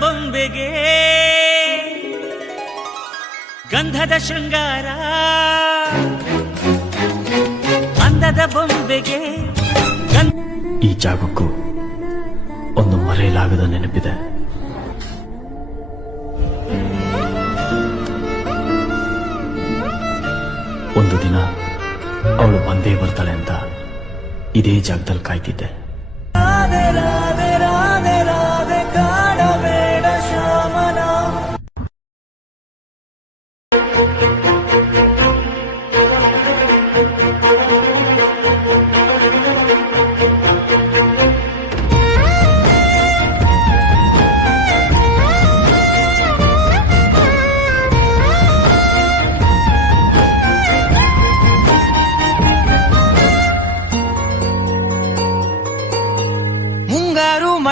ಬೊಂಬೆಗೆ. ಗಂಧದ ಶೃಂಗಾರ. ಅಂದದ ಬೊಂಬೆಗೆ. ಈ ಜಾಗಕ್ಕೂ ಒಂದು ಮರೆಯಲಾಗದ ನೆನಪಿದೆ. ಒಂದು ದಿನ ಅವಳು ಬಂದೇ ಬರ್ತಾಳೆ ಅಂತ ಇದೇ ಜಾಗದಲ್ಲಿ ಕಾಯ್ತಿದ್ದೆ. thank you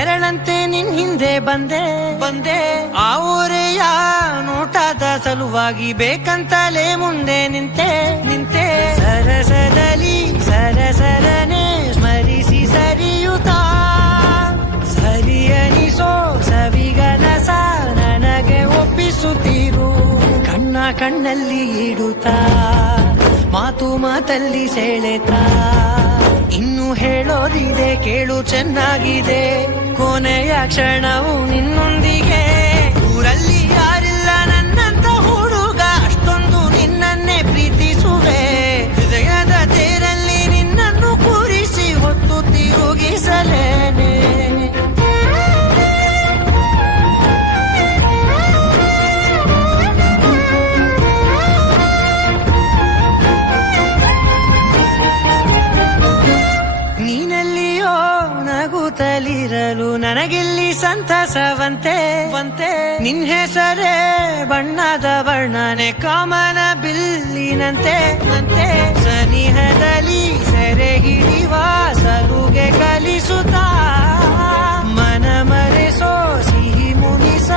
ನೆರಳಂತೆ ನಿನ್ ಹಿಂದೆ ಬಂದೆ. ಬಂದೆ. ಆ ಊರೆಯ ನೋಟದ ಸಲುವಾಗಿ ಬೇಕಂತಲೇ ಮುಂದೆ ನಿಂತೆ. ನಿಂತೆ. ಸರಸದಲ್ಲಿ, ಸರಸರನೆ ಸ್ಮರಿಸಿ ಸರಿಯುತ ಸರಿಯನಿಸೋ ಸವಿಗನಸ ನನಗೆ ಒಪ್ಪಿಸುತ್ತೀರು. ಕಣ್ಣ ಕಣ್ಣಲ್ಲಿ ಇಡುತ್ತಾ, ಮಾತು ಮಾತಲ್ಲಿ ಸೆಳೆತಾ. ಹೇಳೋದಿದೆ ಕೇಳು ಚೆನ್ನಾಗಿದೆ. ಕೊನೆಯ ಕ್ಷಣವು ನಿನ್ನೊಂದಿಗೆ ನಗುತ್ತಲಿರಲು ನನಗಿಲ್ಲಿ ಸಂತಸವಂತೆ. ವಂತೆ. ನಿನ್ ಹೆಸರೇ ಬಣ್ಣದ ವರ್ಣನೆ, ಕಾಮನ ಬಿಲ್ಲಿನಂತೆ. ಅಂತೆ ಸನಿಹದಲ್ಲಿ ಸೆರೆಗಿಡಿ ಸಲುಗೆ ಕಲಿಸುತ್ತಾ. ಮನ ಮರೆಸೋ ಸಿಹಿ ಮುಗಿಸ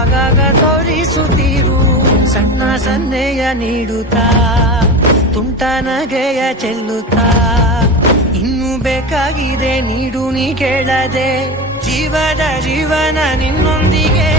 ಆಗಾಗ ತೋರಿಸುತ್ತಿರು. ಸಣ್ಣ ಸನ್ನೆಯ ನೀಡುತ್ತಾ, ತುಂಟ ನಗೆಯ ಚೆಲ್ಲುತ್ತಾ. ಇನ್ನು ಬೇಕಾಗಿದೆ ನೀಡು ನೀ ಕೇಳದೆ ಜೀವದ ಜೀವನ ನಿನ್ನೊಂದಿಗೆ.